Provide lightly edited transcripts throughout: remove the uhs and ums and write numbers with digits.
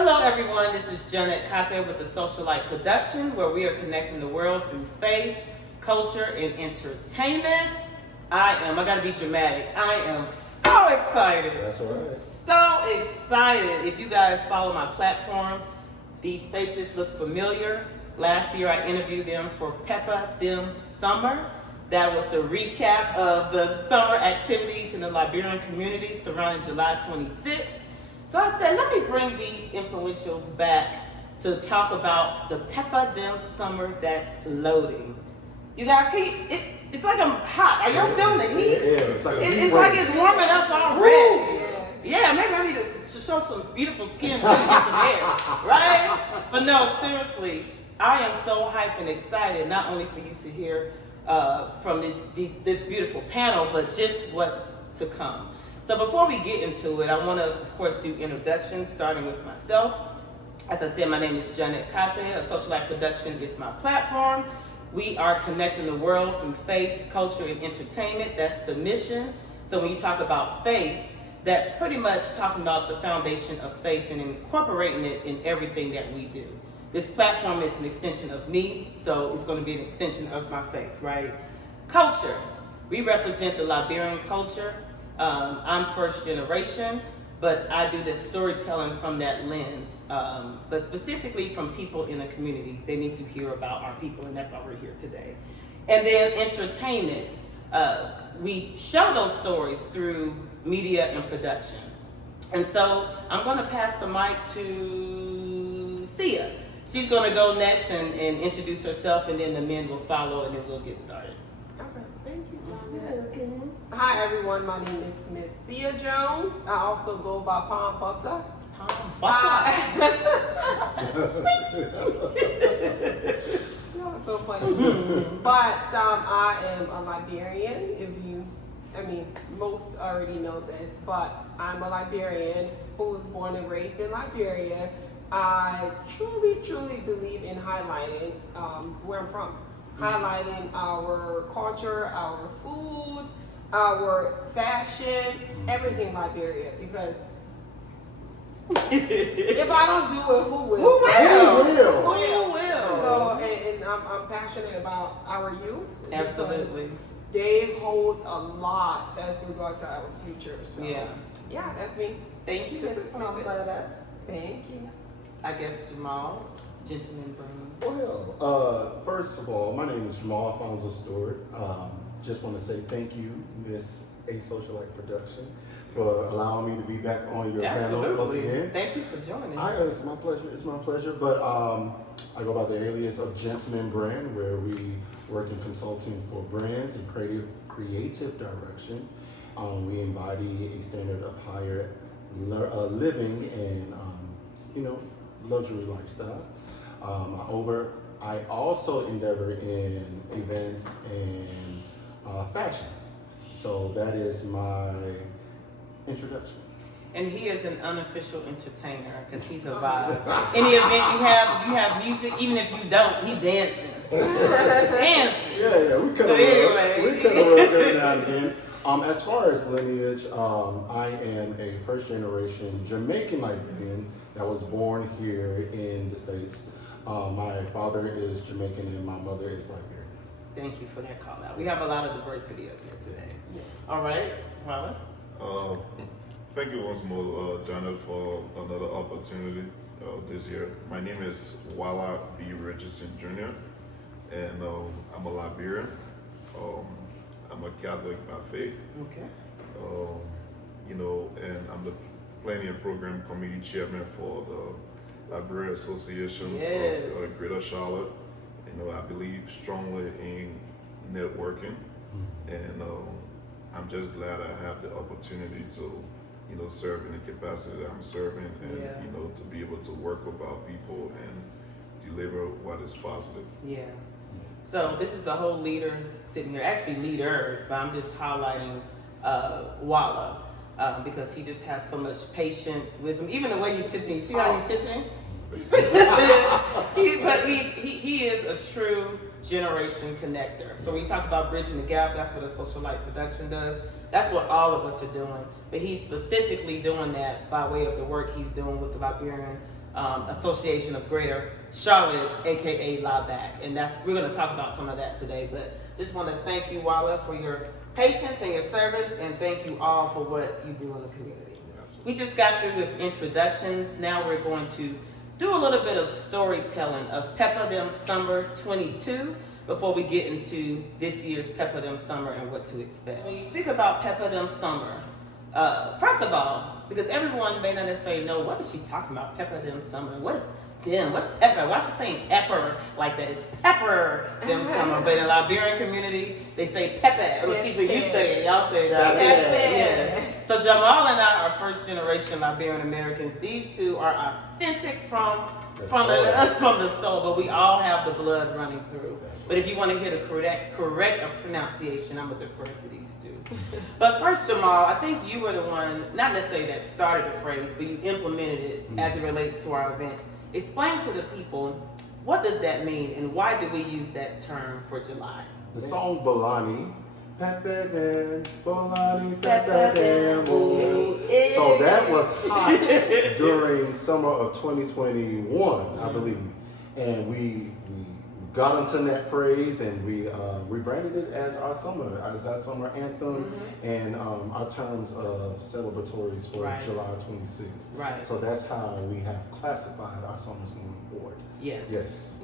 Hello everyone, this is Janet Peppeh with the Socialite Production, where we are connecting the world through faith, culture, and entertainment. I gotta be dramatic. I am so excited. That's all right. So excited. If you guys follow my platform, these faces look familiar. Last year I interviewed them for Peppeh Dem Summer. That was the recap of the summer activities in the Liberian community surrounding July 26th. So I said, let me bring these influentials back to talk about the Peppeh Dem Summer that's loading. You guys, it's like I'm hot. Are y'all feeling the heat? Yeah, it's like it's warming up already. Yeah, maybe I need to show some beautiful skin to get some hair, right? But no, seriously, I am so hyped and excited, not only for you to hear from this beautiful panel, but just what's to come. So before we get into it, I want to, of course, do introductions, starting with myself. As I said, my name is Janet Peppeh. A Socialite Production is my platform. We are connecting the world through faith, culture, and entertainment. That's the mission. So when you talk about faith, that's pretty much talking about the foundation of faith and incorporating it in everything that we do. This platform is an extension of me, so it's going to be an extension of my faith, right? Culture. We represent the Liberian culture. I'm first generation, but I do this storytelling from that lens, but specifically from people in the community. They need to hear about our people, and that's why we're here today. And then entertainment. We show those stories through media and production. And so I'm going to pass the mic to Siah. She's going to go next and introduce herself, and then the men will follow, and then we'll get started. Okay, thank you, Janet. Hi, everyone. My name is Miss Siah Jones. I also go by Palm Butter. Palm Butter. You're so funny. But I am a Liberian. Most already know this, but I'm a Liberian who was born and raised in Liberia. I truly, truly believe in highlighting where I'm from. Highlighting our culture, our food, our fashion, everything Liberia. Because if I don't do it, who will? Who will? So, and I'm passionate about our youth. Absolutely. They hold a lot as regard to our future. So, yeah, that's me. Thank you, Mrs. Wallah. Thank you. I guess Jamal, gentleman brain. Well, first of all, my name is Jamal Alfonso Stewart. Just want to say thank you, Miss A Socialite Production, for allowing me to be back on your panel once again. Thank you for joining. It's my pleasure. It's my pleasure. But I go by the alias of Gentleman Brand, where we work in consulting for brands and creative direction. We embody a standard of higher living and luxury lifestyle. I also endeavor in events and fashion. So that is my introduction. And he is an unofficial entertainer because he's a vibe. Any event you have music, even if you don't, he dancing. Yeah, we could have rubbed every now and again. As far as lineage, I am a first generation Jamaican Liberian that was born here in the States. My father is Jamaican and my mother is Liberian. Thank you for that call out. We have a lot of diversity up here today. Yeah. All right, Wallah. Thank you once more, Janet, for another opportunity this year. My name is Wallah B. Richardson Jr. and I'm a Liberian. I'm a Catholic by faith. Okay. And I'm the Planning and Program Committee Chairman for the Liberian Association of Greater Charlotte. I believe strongly in networking, and I'm just glad I have the opportunity to, serve in the capacity that I'm serving, and to be able to work with our people and deliver what is positive. Yeah. So this is a whole leader sitting here, actually leaders, but I'm just highlighting Wallah because he just has so much patience, wisdom. Even the way he's sitting, you see how he's sitting? He is a true generation connector. So when you talk about bridging the gap, that's what a Socialite Production does. That's what all of us are doing. But he's specifically doing that by way of the work he's doing with the Liberian Association of Greater Charlotte, aka L.I.B, and we're going to talk about some of that today. But just want to thank you, Wallah, for your patience and your service, and thank you all for what you do in the community. We just got through with introductions. Now we're going to do a little bit of storytelling of Peppeh Dem Summer 22 before we get into this year's Peppeh Dem Summer and what to expect. When you speak about Peppeh Dem Summer, first of all, because everyone may not necessarily know, what is she talking about, Peppeh Dem Summer? What is Dem? What's Pepper? Why is she saying Epper like that? It's Peppeh Dem Summer. But in the Liberian community, they say Peppeh. Or excuse me, you say it. Y'all say that. Yes. So Jamal and I are first generation Liberian Americans. These two are authentic from the soul, but we all have the blood running through. But if you want to hear the correct pronunciation, I'm going to defer to these two. But first, Jamal, I think you were the one, not necessarily that started the phrase, but you implemented it as it relates to our events. Explain to the people, what does that mean, and why do we use that term for July? The song Bolani, Peppeh Dem, Bolani, Peppeh Dem. So that was hot during summer of 2021, I believe. And we got into that phrase and we rebranded it as our summer anthem and our terms of celebratories for July 26th. Right. So that's how we have classified our summers moving forward. Yes.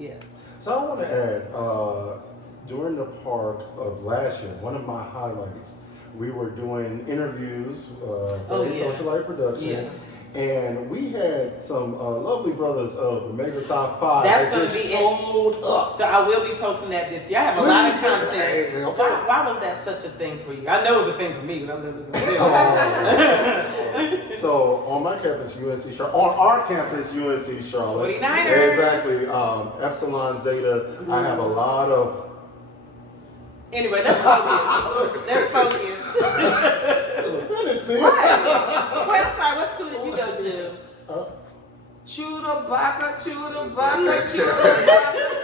So I want to add, during the park of last year, one of my highlights, we were doing interviews for a socialite production. And we had some lovely brothers of the Mega Psi Phi that just showed up. So I will be posting that this year. I have a lot of content. Why was that such a thing for you? I know it was a thing for me, but I'm never So on my campus, UNC Charlotte, on our campus, UNC Charlotte, 49ers. Exactly, Epsilon Zeta. I have a lot of. Anyway, let's focus. Right. Wait, I'm sorry. What school did you go to? Chudabaka,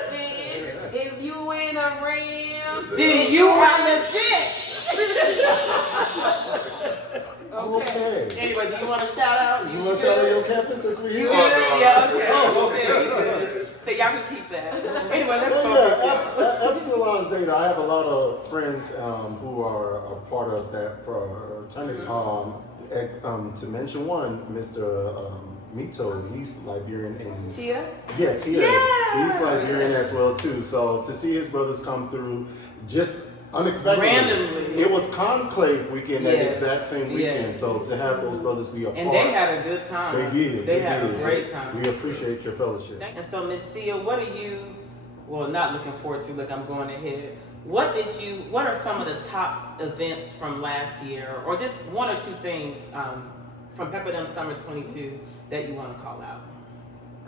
stand. If you ain't around, then you are legit. Okay. Anyway, do you want to shout out? You want to shout out your campus since we're here? Yeah, okay. So y'all can keep that. Anyway, let's focus. Epsilon Zeta, I have a lot of friends who are a part of that fraternity. To mention one, Mr. Mito, he's Liberian. And Tia? Yeah, Tia. Yeah. He's Liberian as well, too. So to see his brothers come through just unexpectedly. Randomly. It was conclave weekend that exact same weekend. Yes. So to have those brothers be a part. And they had a good time. They did. They had a great time. We appreciate your fellowship. And so, Miss Siah, what are you, not looking forward to, look, I'm going ahead. What are some of the top events from last year, or just one or two things from Peppeh Dem Summer 22 that you want to call out?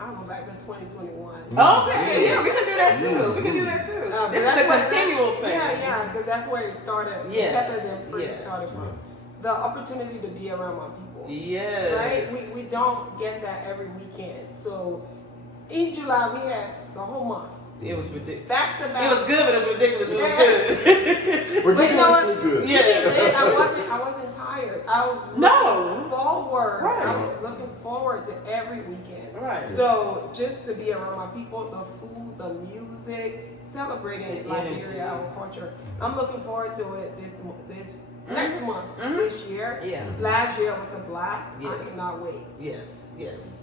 I'll go back to 2021. Okay, yeah, we can do that too. This is a continual thing. Yeah, because that's where it started. Peppeh Dem first started from. The opportunity to be around my people. Yes. Right? We don't get that every weekend. So in July, we had the whole month. It was ridiculous. Back to back. It was good, but it was ridiculous. It was good. Ridiculously good. Yeah. I wasn't tired. I was looking forward. Right. I was looking forward to every weekend. Right. So just to be around my people, the food, the music, celebrating Liberia, our culture. I'm looking forward to it this next month, this year. Yeah. Last year was a blast. Yes. I cannot wait. Yes.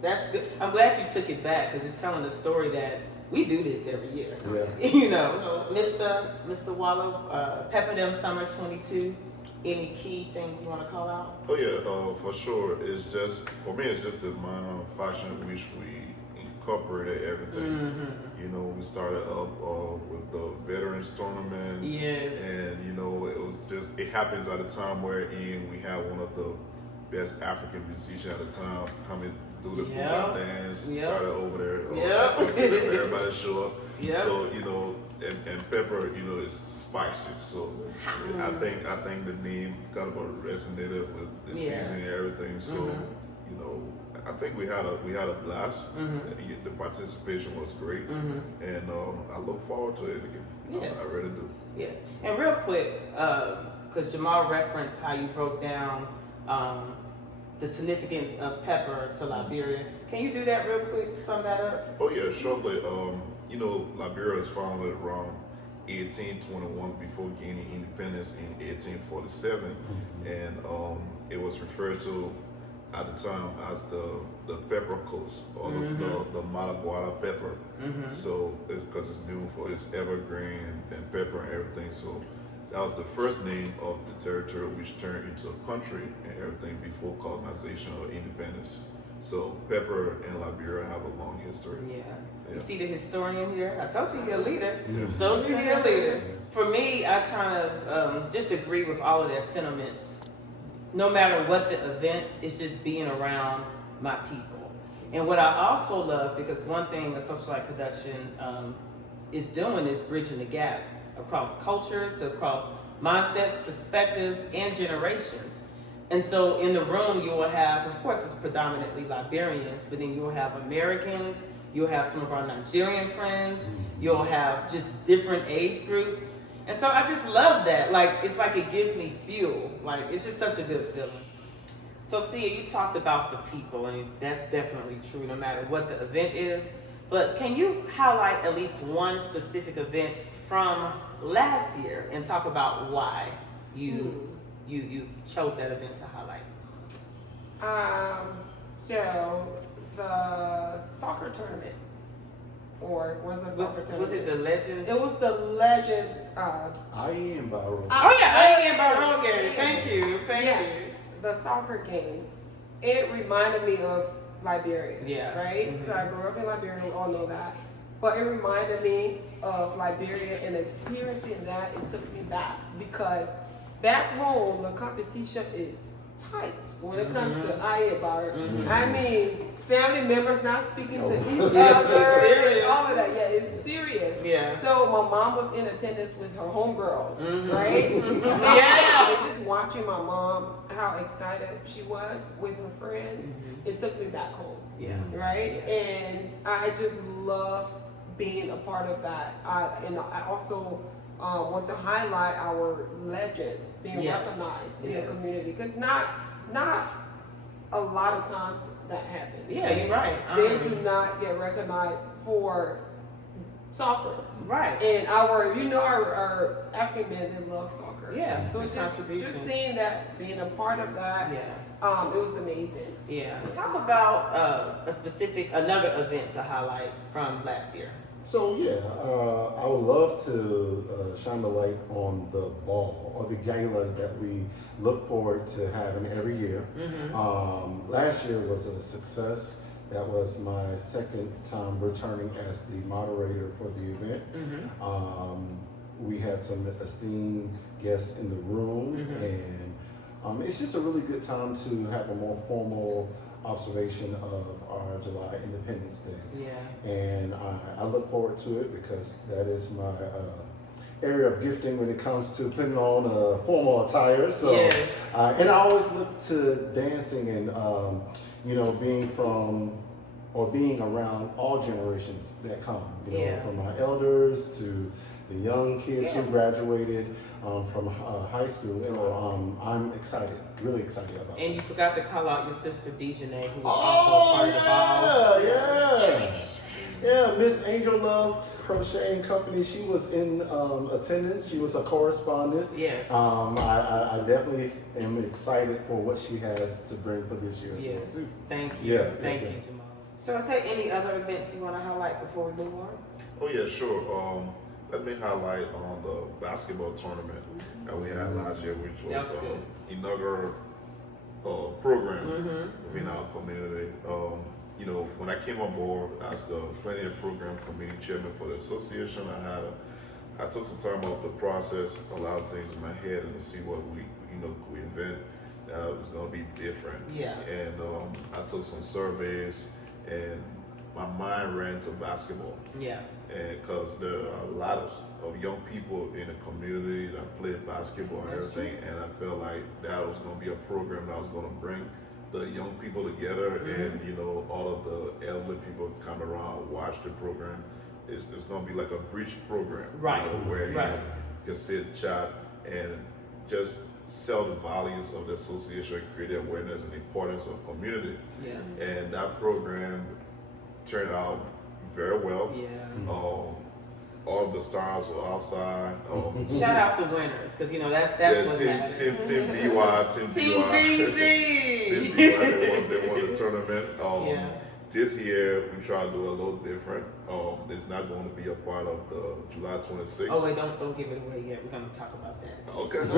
That's good. I'm glad you took it back because it's telling the story that we do this every year. Yeah. You know, Mr. Wallah, Peppeh Dem Summer 22. Any key things you want to call out? Oh yeah, for sure. It's just, for me, it's just the minor fashion in which we incorporated everything. You know, we started up with the Veterans Tournament. Yes. And you know, it happens at a time wherein we have one of the best African musicians at the time coming do the boogie dance, started over there. Everybody show up. So, you know, and Pepper, you know, it's spicy. So I think the name kind of resonated with the season and everything. So, you know, I think we had a blast. The participation was great. And I look forward to it again. Yes. I really do. Yes. And real quick, because Jamal referenced how you broke down the significance of pepper to Liberia. Can you do that real quick? Sum that up. Oh yeah, shortly. You know, Liberia was founded around 1821 before gaining independence in 1847, and it was referred to at the time as the pepper coast, or the Malaguara pepper. So because it's known for its evergreen and pepper and everything, so that was the first name of the territory, which turned into a country and everything before colonization or independence. So pepper and Liberia have a long history. Yeah. You see the historian here? I told you he's a leader. Told you he's a leader. For me, I kind of disagree with all of their sentiments. No matter what the event, it's just being around my people. And what I also love, because one thing a social life production is doing is bridging the gap across cultures, across mindsets, perspectives, and generations. And so in the room, you will have, of course, it's predominantly Liberians, but then you will have Americans, you'll have some of our Nigerian friends, you'll have just different age groups. And so I just love that. Like, it's like it gives me fuel. Like, it's just such a good feeling. So, Siah, you talked about the people, and that's definitely true no matter what the event is. But can you highlight at least one specific event from last year and talk about why you chose that event to highlight? So the soccer tournament, or was it soccer tournament? Was it the Legends? It was the Legends. I am Barrow. Oh yeah, I am Barrow Gary. Thank you, thank you. The soccer game. It reminded me of Liberia. Yeah. Right. So I grew up in Liberia. We all know that. But it reminded me of Liberia, and experiencing that, it took me back, because back home the competition is tight when it comes to Bar. I mean, family members not speaking to each other, and all of that. Yeah, it's serious. Yeah. So my mom was in attendance with her homegirls, right? Yeah. And just watching my mom, how excited she was with her friends, it took me back home. Yeah. Right? And I just love being a part of that. And I also want to highlight our legends being recognized in the community, because not a lot of times that happens. Yeah, you're right. They do not get recognized for soccer. Right. And our African men, they love soccer. Yeah. So just seeing that, being a part of that, it was amazing. Yeah. Talk about another event to highlight from last year. So I would love to shine the light on the ball, or the gala that we look forward to having every year. Last year was a success. That was my second time returning as the moderator for the event. We had some esteemed guests in the room, and it's just a really good time to have a more formal observation of our July Independence Day. Yeah. And I look forward to it, because that is my area of gifting when it comes to putting on a formal attire. So, and I always look to dancing and being around all generations that come. From my elders to the young kids who graduated from high school. So I'm excited, really excited about it. And you forgot to call out your sister Dejanay, who was also part of the ball. Yeah, Miss Angel Love Crochet and Company. She was in attendance. She was a correspondent. Yes. I definitely am excited for what she has to bring for this year. Yes. Too. Thank you. Thank you, Jamal. So is there any other events you want to highlight before we move on? Oh yeah, sure. Let me highlight on the basketball tournament that we had last year, which was inaugural program within our community. When I came on board as the Planning and Program Committee Chairman for the association, I took some time off the process, a lot of things in my head, and to see what we could invent that was going to be different. Yeah. And I took some surveys, and my mind ran to basketball. Yeah. And because there are a lot of young people in the community that play basketball and everything, and I felt like that was going to be a program that was going to bring the young people together, and all of the elderly people come around, watch the program. It's going to be like a bridge program, right? Where you can sit, chat, and just sell the values of the association, create awareness and the importance of community. Yeah. And that program turned out very well. Yeah. All of the stars were outside. Shout out the winners, because you know that's what matters. Team BY, Team BZ. Team BY, they won the tournament. Yeah. This year we try to do a little different. It's not going to be a part of the July 26th. Oh wait, don't give it away yet. We're gonna talk about that. Okay. So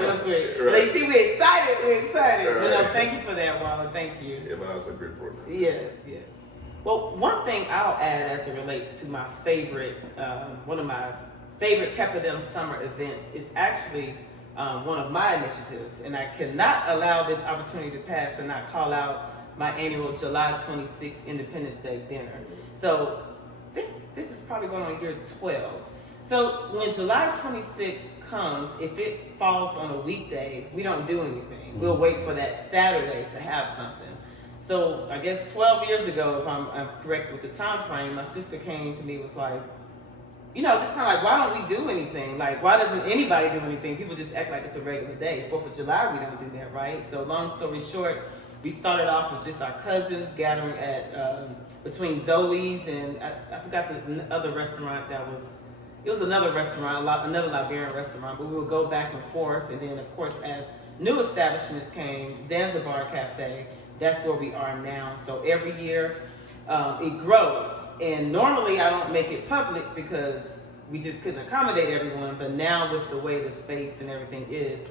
real quick. Right. Like, see, we're excited. Right. You know, thank you for that, Wallah. Thank you. Yeah, but that's a great program. Yes. Well, one thing I'll add as it relates to my favorite, one of my favorite Peppeh Dem Summer events is actually one of my initiatives, and I cannot allow this opportunity to pass and not call out my annual July 26th Independence Day dinner. So I think this is probably going on year 12. So when July 26th comes, if it falls on a weekday, we don't do anything. We'll wait for that Saturday to have something. So I guess 12 years ago, if I'm correct with the time frame, my sister came to me and was like, you know, just kind of like, why don't we do anything? Like, why doesn't anybody do anything? People just act like it's a regular day. 4th of July, we don't do that, right? So long story short, we started off with just our cousins gathering at between Zoe's and I forgot the other restaurant it was another restaurant, another Liberian restaurant, but we would go back and forth. And then, of course, as new establishments came, Zanzibar Cafe, that's where we are now. So every year it grows. And normally I don't make it public because we just couldn't accommodate everyone. But now with the way the space and everything is,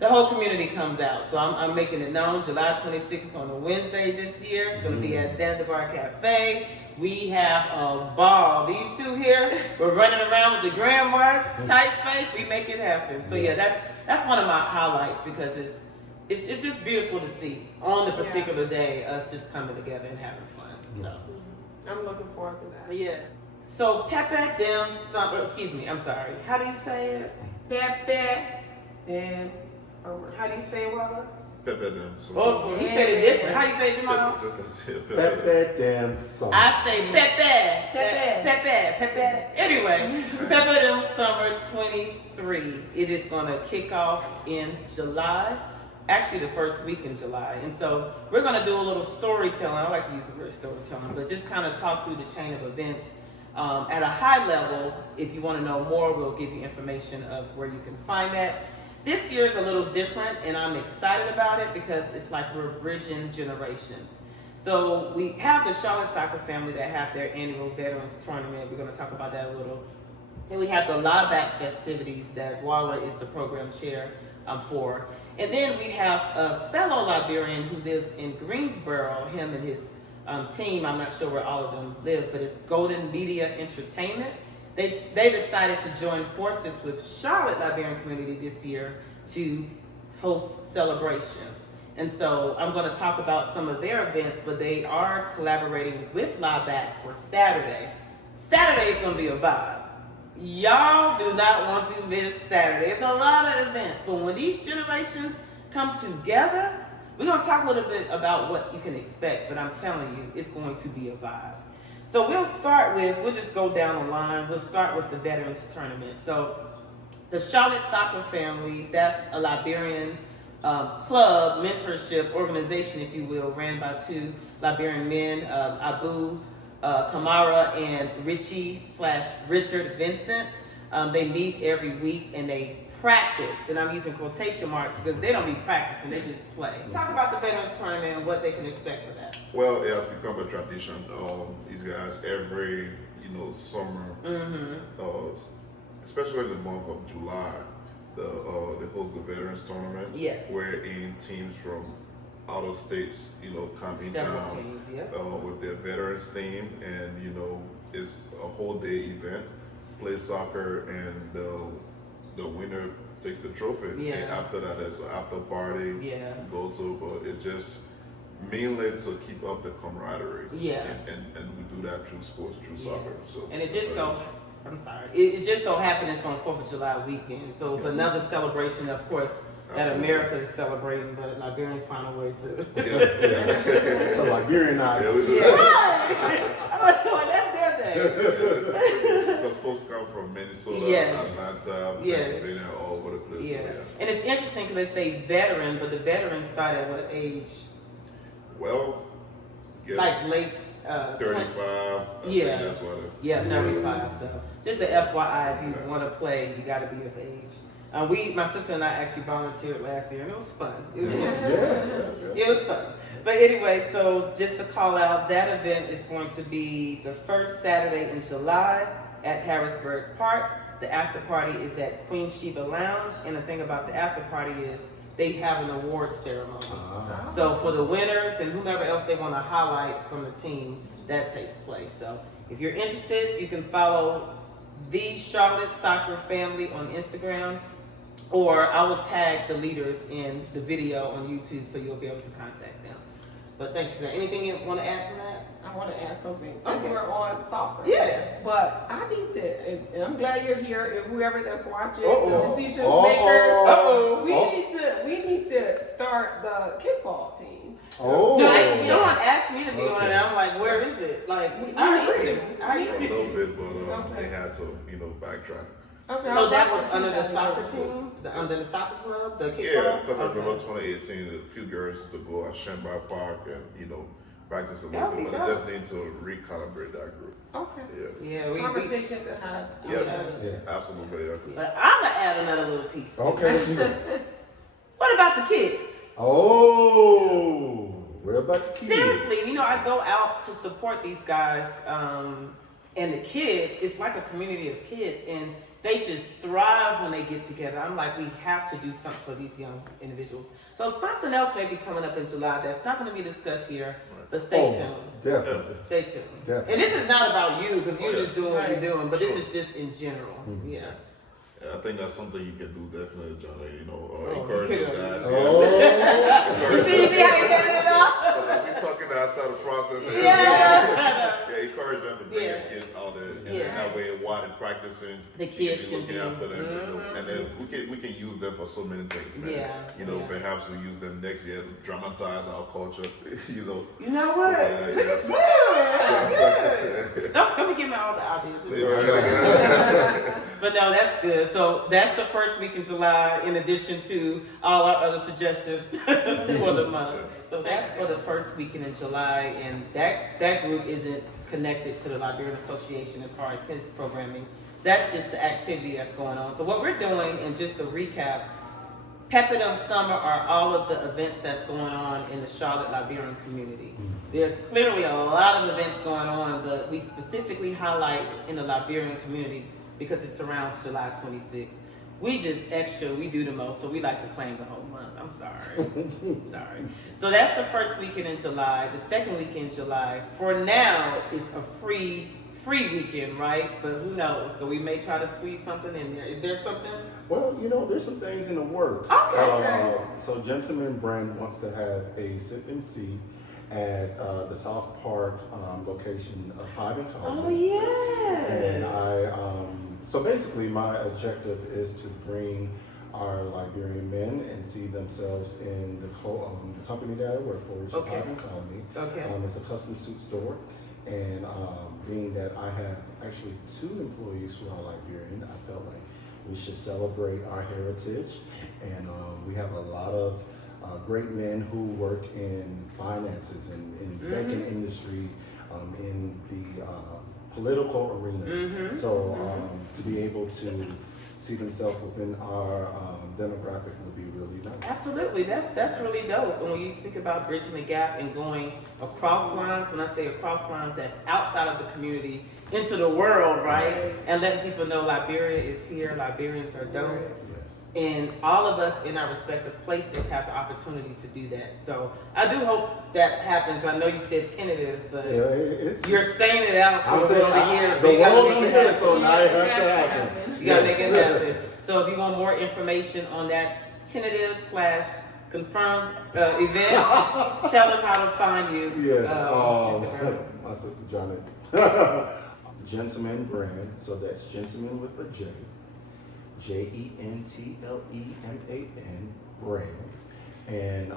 the whole community comes out. So I'm making it known. July 26th is on a Wednesday this year. It's going to be at Zanzibar Cafe. We have a ball. These two here, we're running around with the Grand March, tight space. We make it happen. So yeah, that's one of my highlights because it's just beautiful to see on the particular day us just coming together and having fun. So I'm looking forward to that. yeah. So Peppeh Dem Summer. Excuse me. I'm sorry. How do you say it? Peppeh Dem Summer. How do you say it, Wallah? Peppeh Dem Summer. Oh, he said it different. How you say it, Jamal? Just gonna say Peppeh Dem Summer. I say Peppeh. Peppeh. Peppeh. Anyway, Peppeh Dem Summer 23. It is going to kick off in July. Actually, the first week in July. And so we're going to do a little storytelling. I like to use the word storytelling, but just kind of talk through the chain of events. At a high level, if you want to know more, we'll give you information of where you can find that. This year is a little different, and I'm excited about it because it's like we're bridging generations. So we have the Charlotte soccer family that have their annual Veterans Tournament. We're going to talk about that a little. And we have the L.I.B festivities that Wallah is the program chair for. And then we have a fellow Liberian who lives in Greensboro, him and his team. I'm not sure where all of them live, but it's Golden Media Entertainment. They decided to join forces with Charlotte Liberian Community this year to host celebrations. And so I'm going to talk about some of their events, but they are collaborating with L.I.B for Saturday. Saturday is going to be a vibe. Y'all do not want to miss Saturday. It's a lot of events, but when these generations come together, we're going to talk a little bit about what you can expect, but I'm telling you, it's going to be a vibe. So we'll just go down the line. We'll start with the Veterans Tournament. So the Charlotte Soccer Family, that's a Liberian club, mentorship organization, if you will, ran by two Liberian men, Abu Kamara and Richard Vincent. They meet every week and they practice, and I'm using quotation marks because they don't be practicing, they just play. Talk about the Veterans Tournament and what they can expect for that. Well, it has become a tradition. These guys every summer, especially in the month of July, they host the Veterans Tournament. Yes. Wherein teams from out of states, come in Several town teams, yeah. with their veterans team, and it's a whole day event. Play soccer, and the winner takes the trophy. Yeah. And after that, there's an after party. Yeah. Go to, but it just mainly to keep up the camaraderie. Yeah. And we do that through sports, through soccer. So. And it just so happened it's on 4th of July weekend. So it's another celebration, of course, that Absolutely. America is celebrating, but Liberians find a way to. Yeah. So Liberian eyes. Yeah, we do Yeah. that. That's their thing. Because folks come from Minnesota, Yes. Atlanta, Yes. Pennsylvania, all over the place. Yeah. So, yeah. And it's interesting because they say veteran, but the veterans start at what age? Well, guess Like late 35. I Yeah. think that's what it. Yeah, 35. So just an FYI, if you want to play, you got to be of age. My sister and I actually volunteered last year, and it was fun. It was interesting. It was fun. But anyway, so just to call out, that event is going to be the first Saturday in July at Harrisburg Park. The after party is at Queen Sheba Lounge, and the thing about the after party is they have an award ceremony. So for the winners and whomever else they want to highlight from the team, that takes place. So if you're interested, you can follow the Charlotte Soccer Family on Instagram, or I will tag the leaders in the video on YouTube so you'll be able to contact them. But thank you. Anything you want to add from that? I want to add something since Okay. we're on soccer. Yes. But I need to, and I'm glad you're here. And whoever that's watching, Uh-oh. the decisions Uh-oh. makers, Uh-oh. we need to start the kickball team. Oh. No, someone asked me to be on it. I'm like, where is it? Like, I need agree. to. I A agree. little bit, but Okay. they had to, backtrack. Okay, So I'll that have was to see under the that soccer next team, under the soccer club, the kickball. Yeah, because I Okay. remember 2018, a few girls used to go at Shenbar Park and, practice a little That'd bit, be but dope. they just need to recalibrate that group. Okay. Yeah. Yeah, we. Conversation to have. Yeah. Yes. Absolutely. Yeah. But I'm gonna add another little piece. too. Okay, what you got? What about the kids? Oh, where about the kids? Seriously, I go out to support these guys, and the kids. It's like a community of kids, and they just thrive when they get together. I'm like, we have to do something for these young individuals. So something else may be coming up in July that's not going to be discussed here, but stay tuned. Definitely. Stay tuned. Definitely. And this is not about you because you're Oh, yeah. just doing what you're doing, but this Sure. is just in general. Yeah. Yeah, I think that's something you can do definitely, Johnny. Oh, Encourage you those could. guys. Oh. You see how you getting it off? Because as we talking now, I start the process. And Yeah. encourage them to bring Yeah. their kids out there, and Yeah. that way, while they're practicing, The you kids be can looking be- after them, Mhm. and then we can use them for so many things, man. Yeah. Yeah. Perhaps we use them next year to dramatize our culture. You know what? So, yeah, Look yes. at you. Don't be giving me all the obvious. It's just- But no, that's good. So that's the first week in July, in addition to all our other suggestions for the month. So that's for the first weekend in July, and that group isn't connected to the Liberian Association as far as his programming. That's just the activity that's going on. So what we're doing, and just to recap, Peppeh Dem Summer are all of the events that's going on in the Charlotte Liberian community. There's clearly a lot of events going on, but we specifically highlight in the Liberian community because it surrounds July 26th. We just extra, we do the most, so we like to claim the whole month. I'm sorry. Sorry. So that's the first weekend in July. The second weekend in July, for now, is a free weekend, right? But who knows? So we may try to squeeze something in there. Is there something? Well, there's some things in the works. Okay. So Gentleman Brand wants to have a sip and see at the South Park location of Hive and Colony. Oh, And yeah. so basically my objective is to bring our Liberian men and see themselves in the company that I work for, which is Okay. Hive and Colony. Okay. It's a custom suit store. And being that I have actually 2 employees who are Liberian, I felt like we should celebrate our heritage. And we have a lot of great men who work in finances and in banking industry, in the political arena. So to be able to see themselves within our demographic would be really nice. Absolutely, that's really dope. And when you speak about bridging the gap and going across lines, when I say across lines, that's outside of the community into the world, right? Yes. And letting people know Liberia is here, Liberians are dope. Yes. And all of us in our respective places have the opportunity to do that. So I do hope that happens. I know you said tentative, but Yeah, it's you're saying it out for I'm the saying world to hear. the So you gotta world make don't it hear it, happen. so now it has to happen. You gotta Yes. make it happen. So if you want more information on that tentative/confirmed event, tell them how to find you. Yes, Instagram. my sister Johnny. Gentleman Brand, so that's gentleman with a J. Gentleman Brand. And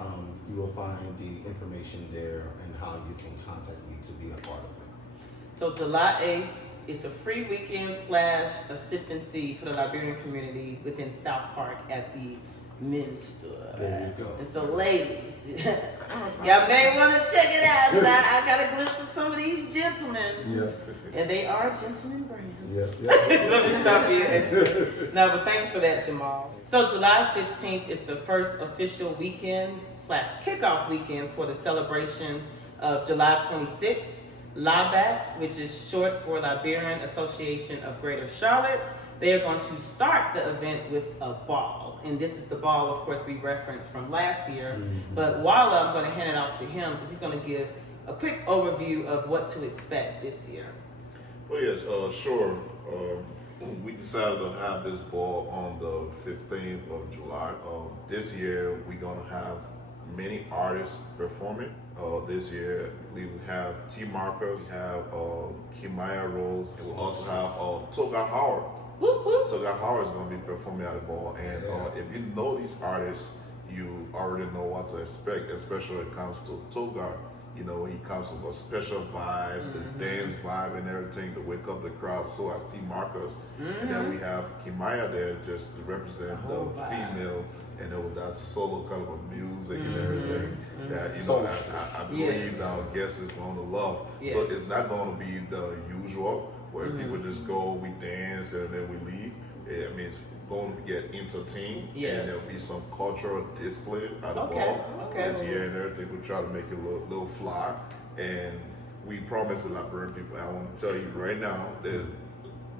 you will find the information there and how you can contact me to be a part of it. So July 8th It's a free weekend / a sip and see for the Liberian community within South Park at the men's store. There you go. And so, ladies, y'all may want to check it out because I got a glimpse of some of these gentlemen. Yeah. And they are gentlemen brands. Yeah. Let me stop being extra. No, but thank you for that, Jamal. So July 15th is the first official weekend / kickoff weekend for the celebration of July 26th. L.I.B, which is short for Liberian Association of Greater Charlotte. They are going to start the event with a ball. And this is the ball, of course, we referenced from last year. Mm-hmm. But Wallah, I'm going to hand it off to him because he's going to give a quick overview of what to expect this year. Well, yes, sure. We decided to have this ball on the 15th of July. This year, we're going to have many artists performing. This year, we have T. Marcus, have Kimaya Rose, and we'll also have Toga Howard. Whoop, whoop. Toga Howard is going to be performing at the ball. And if you know these artists, you already know what to expect, especially when it comes to Toga. You know, he comes with a special vibe, the dance vibe and everything to wake up the crowd. So as T. Marcus. And then we have Kimaya there just to represent the female and with that solo kind of a music and everything that, you know, I believe that our guests is going to love. Yes. So it's not going to be the usual where people just go, we dance and then we leave. I mean, it's going to get entertained, and there'll be some cultural display at the ball this year and everything. We try to make it a little fly, and we promise the Liberian people. I want to tell you right now, there's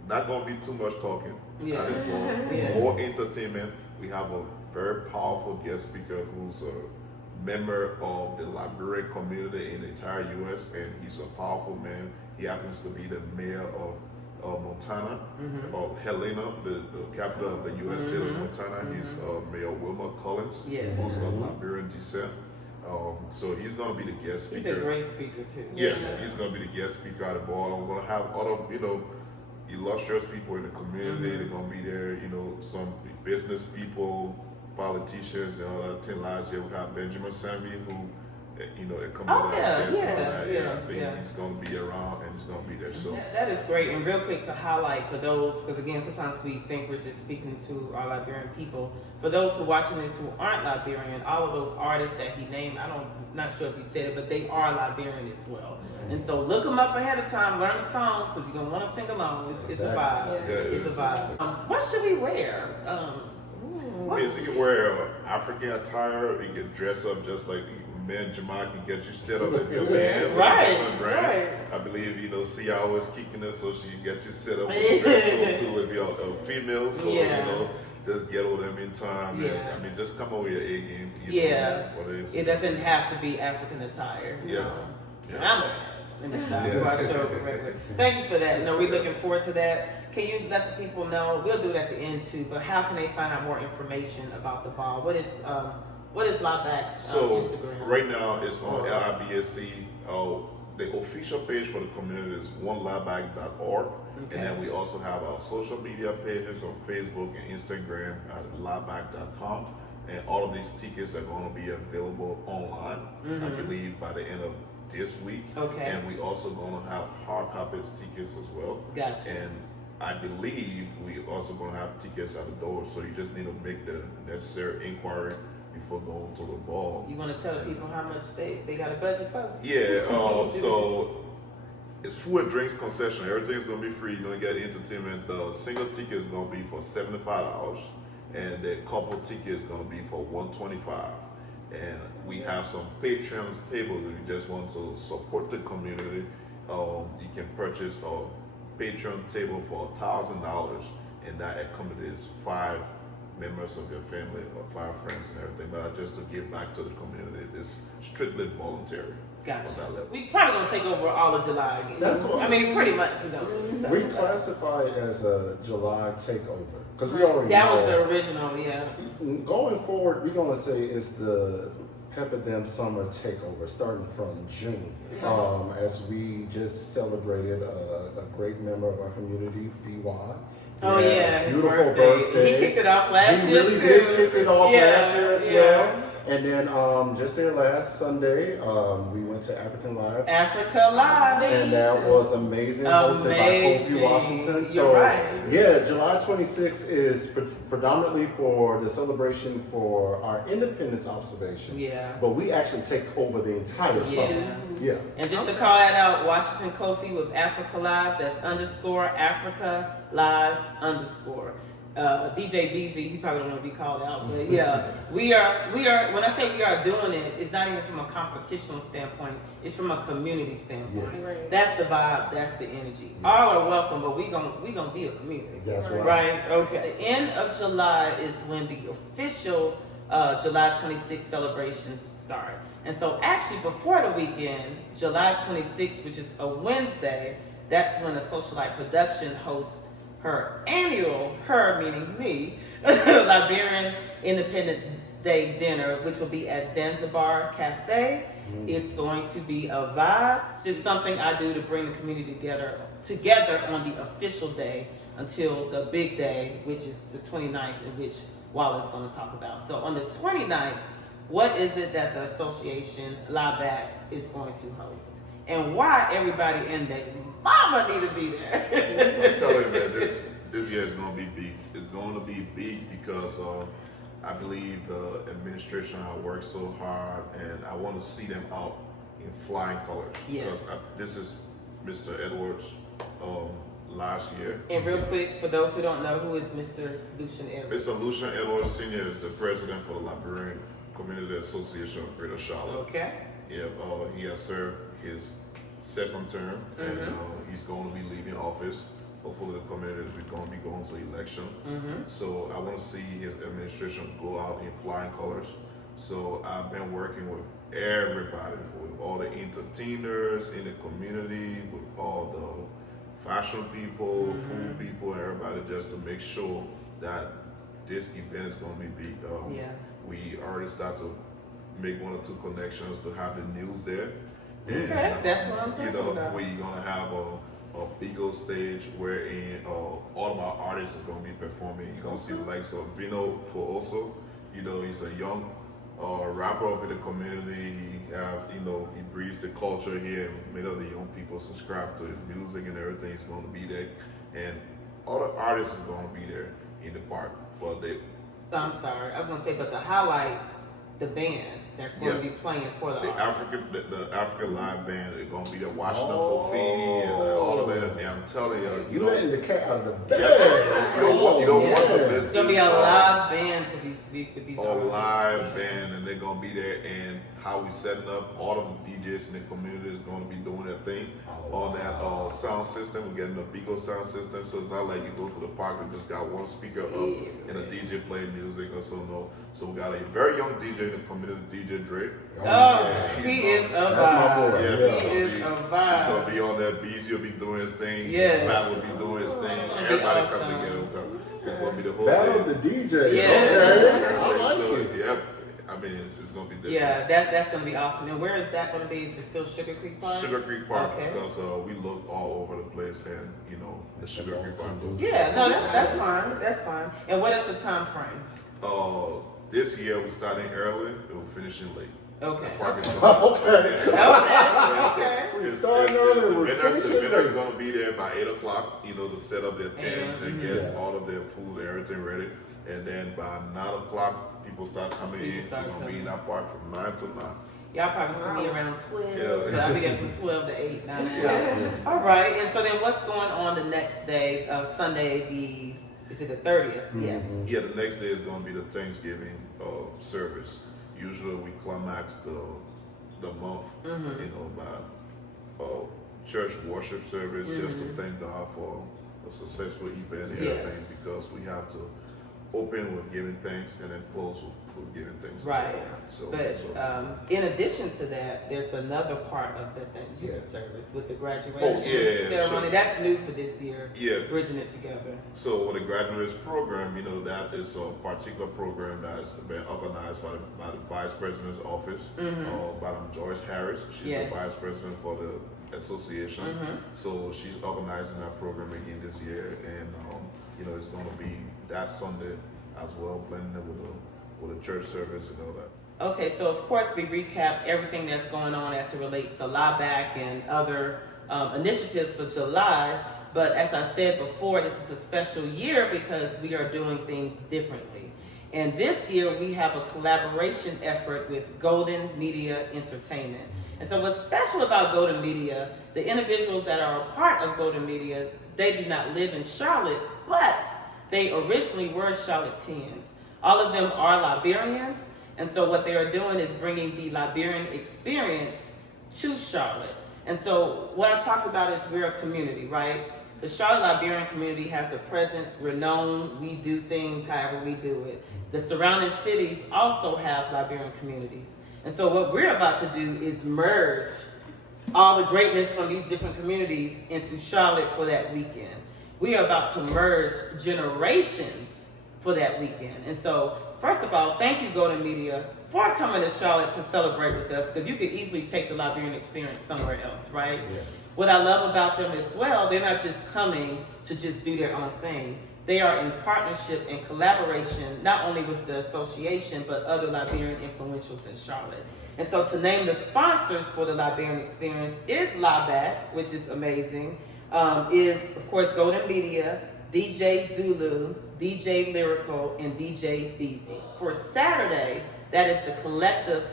not going to be too much talking at this ball. More entertainment. We have a very powerful guest speaker who's a member of the Liberian community in the entire U.S., and he's a powerful man. He happens to be the mayor of Montana, of Helena, the capital of the U.S. state of Montana. He's Mayor Wilma Collins, who's of Liberian descent. So he's going to be the guest speaker. He's a great speaker too. Yeah, he's going to be the guest speaker at the ball. We're going to have other, you know, illustrious people in the community. They're going to be there, you know, some business people, politicians, and all that. Last year we had Benjamin Samby, who, you know, it comes out and I think he's going to be around and he's going to be there. So that is great. And real quick to highlight for those, because again, sometimes we think we're just speaking to our Liberian people. For those who are watching this who aren't Liberian, all of those artists that he named, not sure if he said it, but they are Liberian as well. And so look them up ahead of time, learn the songs, because you're going to want to sing along. It's a vibe. It's a vibe. What should we wear? So you can wear African attire, you can dress up just like man. Jamal can get you set up if you're a man. Right. I believe, you know, Siah always kicking us so she can get you set up with a dress code too if you're a female. So, you know, just get with them in time. And, I mean, just come over your A game. You know what it is. It doesn't have to be African attire. I'm let me stop before I show the record. Thank you for that. No, we're looking forward to that. Can you let the people know? We'll do it at the end too, but how can they find out more information about the ball? What is L.I.B's Instagram? Right now it's on LIBSC. The official page for the community is onelibag.org. And then we also have our social media pages on Facebook and Instagram at libag.com. And all of these tickets are going to be available online, I believe, by the end of this week. And we also going to have hard copies tickets as well. Gotcha. And I believe we also going to have tickets at the door, so you just need to make the necessary inquiry before going to the ball. You want to tell people how much they got a budget for? Yeah, so it's food and drinks concession. Everything's going to be free. You're going to get entertainment. The single ticket is going to be for $75, and the couple ticket is going to be for $125. And we have some Patreon tables if you just want to support the community. You can purchase a Patreon table for $1,000, and that accommodates 5 members of your family or 5 friends and everything. But just to give back to the community, it's strictly voluntary. Gotcha. On that level. We probably gonna take over all of July again. That's what pretty much. We classify it as a July takeover because we already that know. Was the original, Going forward, we're gonna say it's the Peppeh Dem Summer takeover, starting from June. As we just celebrated a great member of our community, B.Y. His beautiful birthday. birthday. He kicked it off last year. He really did kick it off last year as well. And then just there last Sunday, we went to African Live. Africa Live. And that was amazing, hosted by Kofi Washington. So, You're right. yeah, July 26th is predominantly for the celebration for our independence observation. Yeah. But we actually take over the entire summer. Yeah. And just to call that out, Washington Kofi with Africa Live, that's _ Africa Live _ DJ BZ, he probably don't want to be called out, but yeah, we are, when I say we are doing it, it's not even from a competitional standpoint, it's from a community standpoint. Yes. Right. That's the vibe, that's the energy. Yes. All are welcome, but we gonna be a community. That's right. Right, okay. The end of July is when the official July 26th celebrations start. And so actually before the weekend, July 26th, which is a Wednesday, that's when a Socialite Production hosts her annual, her meaning me, Liberian Independence Day dinner, which will be at Zanzibar Cafe. It's going to be a vibe, just something I do to bring the community together on the official day until the big day, which is the 29th, in which Wallah is going to talk about. So on the 29th, what is it that the association L.I.B is going to host? And why everybody in their mama need to be there? I'm telling you, man, this year is going to be big. It's going to be big because I believe the administration has worked so hard, and I want to see them out in flying colors. Yes. Because this is Mr. Edwards' last year. And real quick, for those who don't know, who is Mr. Lucian Edwards? Mr. Lucian Edwards Sr. is the president for the Liberian Community Association of Greater Charlotte. Okay. Yeah, he has served his second term, and he's going to be leaving office. Hopefully, the community is going to be going to election. So I want to see his administration go out in flying colors. So I've been working with everybody, with all the entertainers in the community, with all the fashion people, food people, everybody, just to make sure that this event is going to be big. We already start to make 1 or 2 connections to have the news there. And, Okay, that's what I'm talking about. We're gonna have a big old stage wherein all of our artists are gonna be performing. You're gonna see the likes of Vino Fooso. He's a young rapper of the community. He breeds the culture here, and many of the young people subscribe to his music and everything. He's gonna be there, and all the artists are gonna be there in the park. I'm sorry, I was gonna say, but to highlight the band that's going to be playing for the artists. The African Live band is gonna be there. Washington Kofi and all of that. And I'm telling you, You letting the cat out of the bag. you don't want to miss this. It's gonna be a live band to with these a artists. live band, and they're gonna be there. And how we setting up, all of the DJs in the community is gonna be doing their thing on that sound system. We're getting a big old sound system, so it's not like you go to the park and just got one speaker up and a DJ playing music or so. No, so we got a very young DJ in the community, DJ Dre. He is a vibe. That's my boy. He is a He's vibe. gonna be on that. Beezy will be doing his thing. Yes. Matt will be doing his thing. gonna be Everybody awesome. come together. It's gonna be the whole Battle thing. of the DJs. Yes. Okay. I like So, it. yep. I mean, it's gonna be different. Yeah, that's gonna be awesome. And where is that gonna be? Is it still Sugar Creek Park? Sugar Creek Park, Okay. because we looked all over the place, and the Sugar Creek Park was. Yeah, no, that's fine. That's fine. And what is the time frame? This year we're starting early and we're finishing late. Okay. The park is Okay. Okay. We starting early, we're the finishing vendors late. gonna be there by 8 o'clock, to set up their tents and get all of their food and everything ready. And then by 9 o'clock, people start coming in. We're gonna be in that park from 9 to 9. Y'all probably see me around 12. Yeah. I'll be there from 12 to 8, 9 o'clock. All right. And so then what's going on the next day, Sunday, is it the 30th? Yes. Yeah, the next day is gonna be the Thanksgiving service. Usually we climax the month, by church worship service, just to thank God for a successful event and everything, because we have to open with giving thanks and then close with giving thanks. Right. So, But in addition to that, there's another part of the Thanksgiving service with the graduation ceremony. Sure. That's new for this year. Yeah. Bridging it together. So with the graduates program, that is a particular program that has been organized by the Vice President's office, Madam Joyce Harris. She's the Vice President for the association. So she's organizing that program again this year, and it's going to be that Sunday as well, blending it with a church service and all that. Okay, so of course we recap everything that's going on as it relates to L.I.B and other initiatives for July. But as I said before, this is a special year because we are doing things differently. And this year we have a collaboration effort with Golden Media Entertainment. And so what's special about Golden Media, the individuals that are a part of Golden Media, they do not live in Charlotte, but they originally were Charlotteans. All of them are Liberians. And so what they are doing is bringing the Liberian experience to Charlotte. And so what I talked about is we're a community, right? The Charlotte Liberian community has a presence. We're known. We do things however we do it. The surrounding cities also have Liberian communities. And so what we're about to do is merge all the greatness from these different communities into Charlotte for that weekend. We are about to merge generations for that weekend. And so first of all, thank you, Golden Media, for coming to Charlotte to celebrate with us, because you could easily take the Liberian experience somewhere else, right? Yes. What I love about them as well, they're not just coming to just do their own thing. They are in partnership and collaboration, not only with the association, but other Liberian Influentials in Charlotte. And so to name the sponsors for the Liberian experience is L.I.B, which is amazing, is, of course, Golden Media, DJ Zulu, DJ Lyrical, and DJ Beezy. For Saturday, that is the collective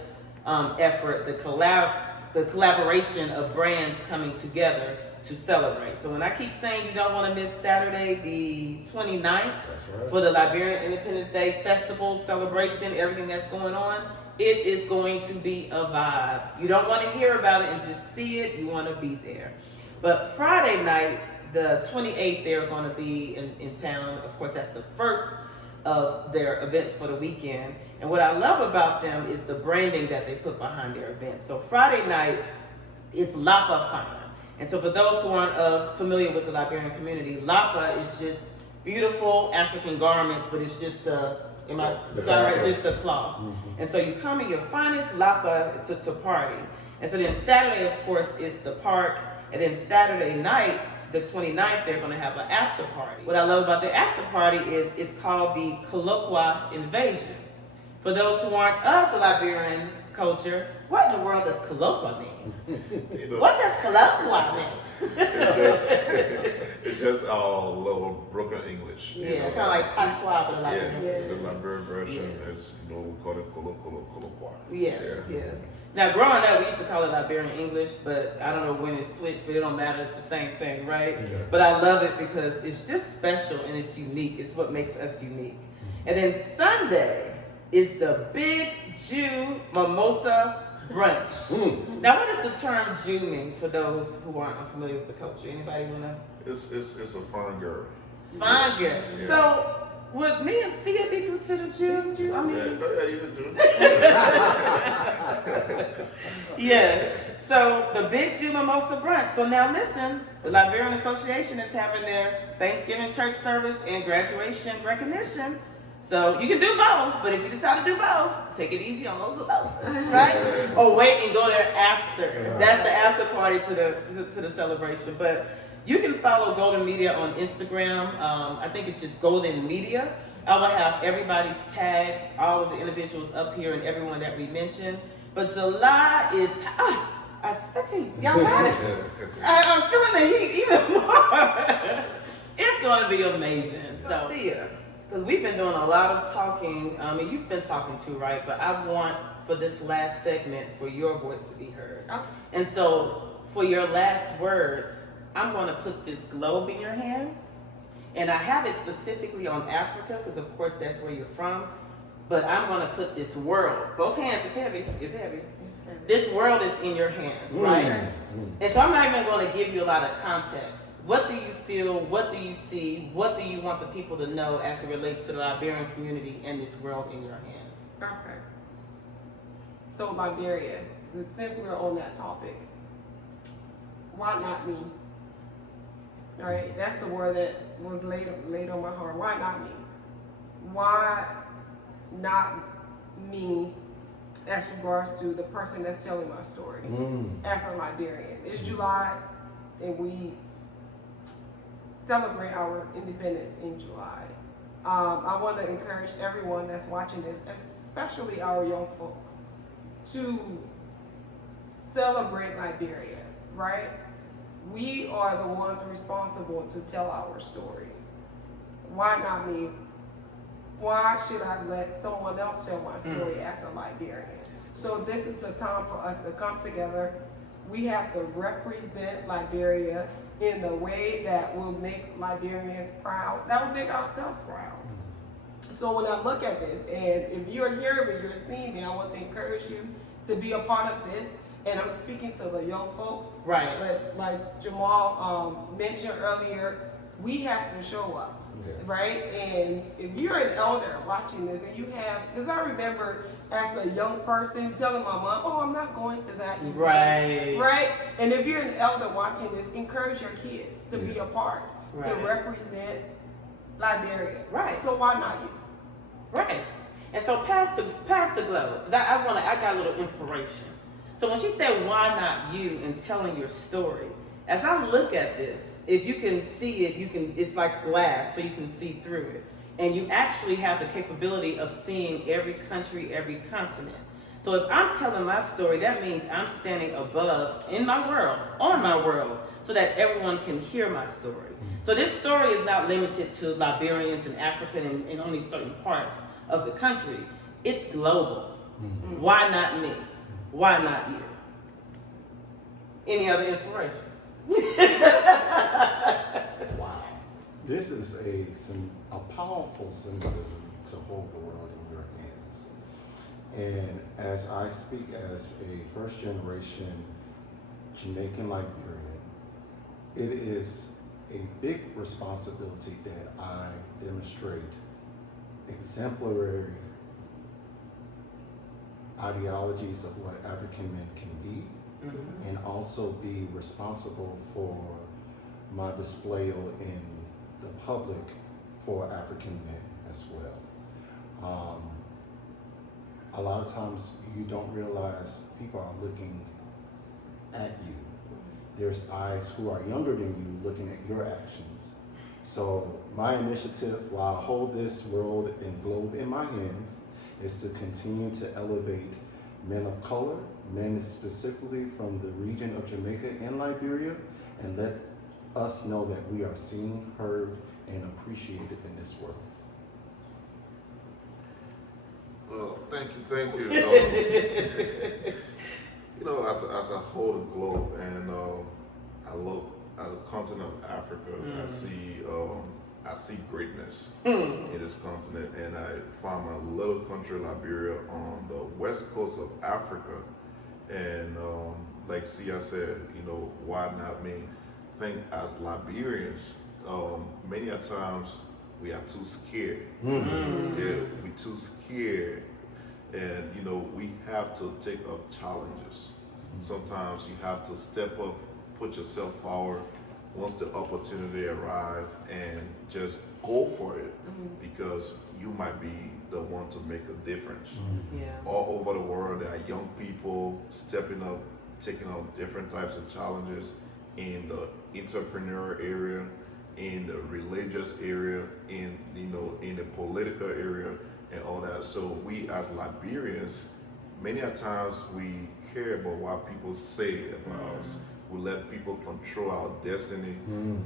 effort, the collaboration of brands coming together to celebrate. So when I keep saying you don't want to miss Saturday the 29th, That's right. for the Liberian Independence Day Festival celebration, everything that's going on, it is going to be a vibe. You don't want to hear about it and just see it, you want to be there. But Friday night, the 28th, they're going to be in town. Of course, that's the first of their events for the weekend. And what I love about them is the branding that they put behind their events. So Friday night is Lapa Fana. And so for those who aren't familiar with the Liberian community, Lapa is just beautiful African garments, but it's just just the cloth. Mm-hmm. And so you come in your finest Lapa to party. And so then Saturday, of course, is the park. And then Saturday night, the 29th, they're going to have an after party. What I love about the after party is it's called the Colloqua Invasion. For those who aren't of the Liberian culture, what in the world does Colloqua mean? What does Colloqua mean? it's just our little broken English. Yeah, kind of like patois for the Liberian. Yeah, it's a Liberian version. Yes. It's, we call it colloqua. Yes, yeah. yes. Now, growing up, we used to call it Liberian English, but I don't know when it switched, but it don't matter. It's the same thing, right? Yeah. But I love it because it's just special and it's unique. It's what makes us unique. And then Sunday is the Big Jew Mimosa Brunch. Now, what does the term Jew mean for those who aren't unfamiliar with the culture? Anybody want to? It's a fine girl. Fine girl. Yeah. So, would me and Siah be considered Jews? I mean, you do. Yes. So the Big Jew Mimosa Brunch. So now listen, the Liberian Association is having their Thanksgiving church service and graduation recognition. So you can do both, but if you decide to do both, take it easy on those mimosas, right? Or wait and go there after. That's the after party to the celebration. But you can follow Golden Media on Instagram. I think it's just Golden Media. I will have everybody's tags, all of the individuals up here and everyone that we mentioned. But July is, I'm sweating. Y'all guys, I'm feeling the heat even more. It's going to be amazing. So, Siah, because we've been doing a lot of talking. I mean, you've been talking too, right? But I want for this last segment for your voice to be heard. Okay. And so for your last words, I'm going to put this globe in your hands. And I have it specifically on Africa because, of course, that's where you're from. But I'm going to put this world, both hands, it's heavy. This world is in your hands, right? And so I'm not even going to give you a lot of context. What do you feel? What do you see? What do you want the people to know as it relates to the Liberian community and this world in your hands? Okay. So Liberia, since we're on that topic, why not me? All right, that's the word that was laid on my heart. Why not me? Why not me as regards to the person that's telling my story as a Liberian? It's July and we celebrate our independence in July. I want to encourage everyone that's watching this especially our young folks, to celebrate Liberia, right? We are the ones responsible to tell our story. Why not me? Why should I let someone else tell my story as a Liberian? So this is the time for us to come together. We have to represent Liberia in a way that will make Liberians proud, that will make ourselves proud. So when I look at this, and if you're hearing me, you're seeing me, I want to encourage you to be a part of this. And I'm speaking to the young folks. Right. Like Jamal mentioned earlier, we have to show up. Yeah. Right? And if you're an elder watching this and you have, because I remember as a young person telling my mom, oh, I'm not going to that event. Right. Right? And if you're an elder watching this, encourage your kids to be a Yes. part, to Right. represent Liberia. Right. So why not you? Right. And so pass the globe, because I got a little inspiration. So when she said, why not you, in telling your story, as I look at this, if you can see it, it's like glass, so you can see through it. And you actually have the capability of seeing every country, every continent. So if I'm telling my story, that means I'm standing above in my world, on my world, so that everyone can hear my story. So this story is not limited to Liberians and African and only certain parts of the country. It's global. Why not me? Why not you? Any other inspiration? Wow. This is a powerful symbolism to hold the world in your hands. And as I speak as a first generation Jamaican Liberian, it is a big responsibility that I demonstrate exemplary ideologies of what African men can be, and also be responsible for my display in the public for African men as well. A lot of times you don't realize people are looking at you. There's eyes who are younger than you looking at your actions. So my initiative, while I hold this world and globe in my hands, is to continue to elevate men of color, men specifically from the region of Jamaica and Liberia, and let us know that we are seen, heard, and appreciated in this world. Well, thank you. You know, as I hold the globe and I look at the continent of Africa, I see greatness in this continent, and I find my little country, Liberia, on the west coast of Africa. And like Siah said, you know, why not me? I think as Liberians, many a times we are too scared. Yeah, we're too scared. And, you know, we have to take up challenges. Sometimes you have to step up, put yourself forward once the opportunity arrives, and just go for it, because you might be the one to make a difference. Yeah. All over the world, there are young people stepping up, taking on different types of challenges in the entrepreneur area, in the religious area, in the political area, and all that. So we as Liberians, many a times we care about what people say about us. We let people control our destiny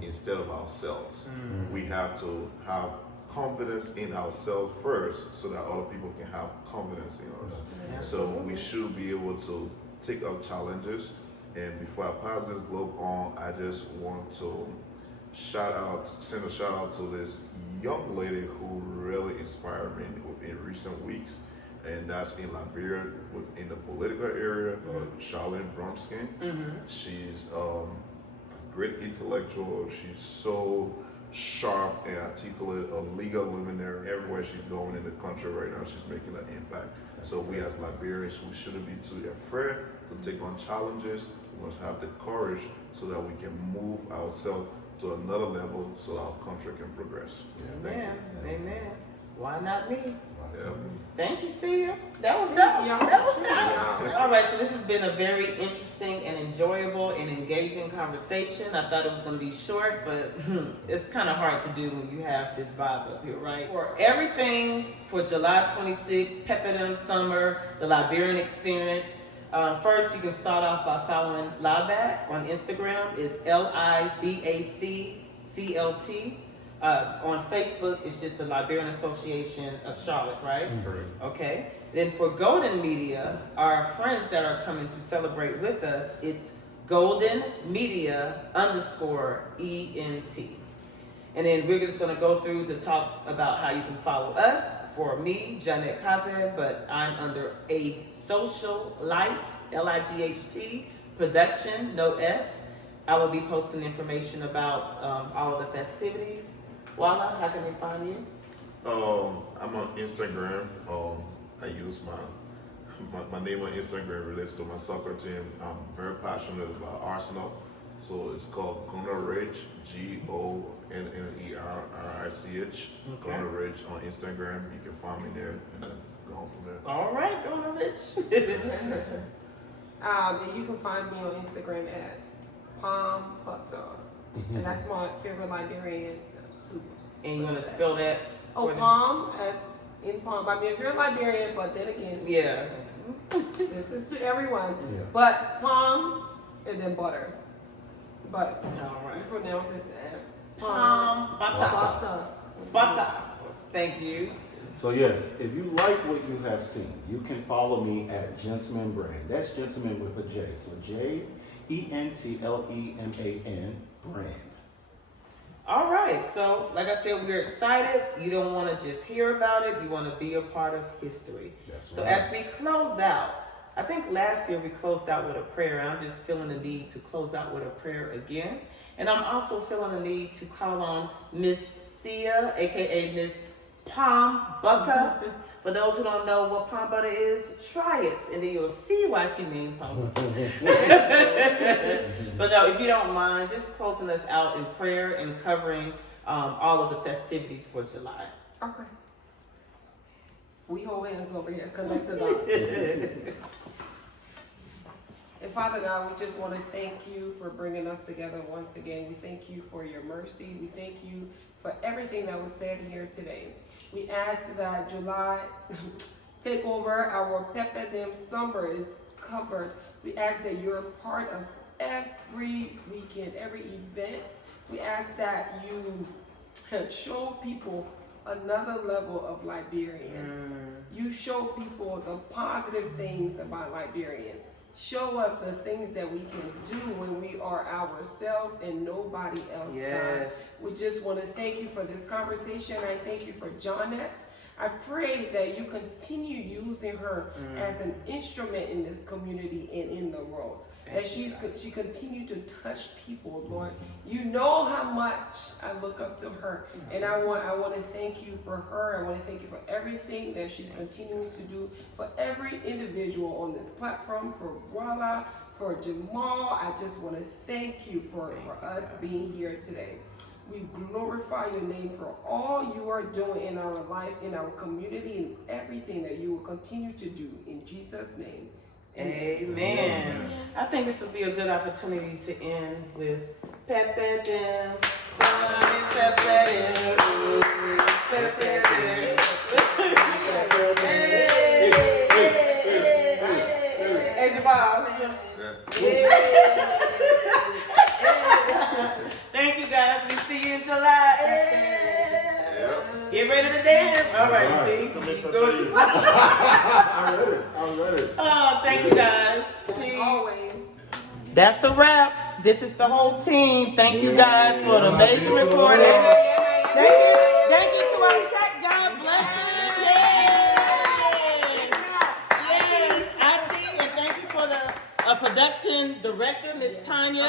instead of ourselves. We have to have confidence in ourselves first, so that other people can have confidence in us. Yes. So we should be able to take up challenges. And before I pass this globe on, I just want to send a shout out to this young lady who really inspired me in recent weeks, and that's in Liberia, within the political area, Charlotte Liberian. She's a great intellectual. She's so sharp and articulate, a legal luminary. Everywhere she's going in the country right now, she's making an impact. So we as Liberians, we shouldn't be too afraid to take on challenges. We must have the courage so that we can move ourselves to another level so our country can progress. Amen. Amen. Why not me? Yeah. Thank you, Siah. That was dope. That was dope. All right, so this has been a very interesting and enjoyable and engaging conversation. I thought it was going to be short, but it's kind of hard to do when you have this vibe up here, right? For everything for July 26th, Peppeh Dem Summer, the Liberian Experience. First, you can start off by following L.I.B on Instagram. It's LIBACCLT. On Facebook, it's just the Liberian Association of Charlotte, right? Correct. Okay. Then for Golden Media, our friends that are coming to celebrate with us, it's Golden Media _ENT. And then we're just going to go through to talk about how you can follow us. For me, Janet Peppeh, but I'm under A Social Light, LIGHT, production, no S. I will be posting information about all of the festivities. Wallah, how can they find you? I'm on Instagram. I use my name on Instagram relates to my soccer team. I'm very passionate about Arsenal, so it's called Gunner Ridge, GONNERRICH. Okay. Gunner Ridge on Instagram. You can find me there, and then go on from there. All right, Gunner Ridge. And you can find me on Instagram at Palm Butter, and that's my favorite Liberian soup. And you want to spell that? Oh, for them? Palm, as in Palm. I mean, if you're Liberian, but then again, Yeah. this is to everyone. Yeah. But Palm and then butter. But All right. you pronounce it as Palm butter. Butter. Butter. Thank you. So yes, if you like what you have seen, you can follow me at Gentleman Brand. That's Gentleman with a J. So JENTLEMAN Brand. All right. So, like I said, we're excited. You don't want to just hear about it. You want to be a part of history. That's So, right. as we close out, I think last year we closed out with a prayer. I'm just feeling the need to close out with a prayer again. And I'm also feeling the need to call on Miss Siah, aka Miss Palm Butter. For those who don't know what palm butter is, try it, and then you'll see why she named palm butter. But no, if you don't mind, just closing us out in prayer and covering all of the festivities for July. Okay. We hold hands over here, connect the dots. And Father God, we just want to thank you for bringing us together once again. We thank you for your mercy. We thank you for everything that was said here today. We ask that July takeover, our Peppeh Dem Summer is covered. We ask that you're a part of every weekend, every event. We ask that you show people another level of Liberians. You show people the positive things about Liberians. Show us the things that we can do when we are ourselves and nobody else. Yes. We just want to thank you for this conversation. I thank you for Jonette. I pray that you continue using her as an instrument in this community and in the world. That she continue to touch people, Lord. You know how much I look up to her. And I want to thank you for her. I want to thank you for everything that she's continuing to do for every individual on this platform, for Wallah, for Jamal. I just want to thank you for us being here today. We glorify your name for all you are doing in our lives, in our community, and everything that you will continue to do. In Jesus' name. Amen. I think this would be a good opportunity to end with Peppeh Dem, Peppeh Dem, Peppeh Dem. Hey, Jamal. Thank you guys. We see you in July. Get ready to dance. All right, see? I'm ready. Oh, thank you guys. Peace. Always. That's a wrap. This is the whole team. Thank you guys for the amazing recording. Thank you to our tech. God bless you. Yes, IT, and thank you for the production director, Miss Tanya.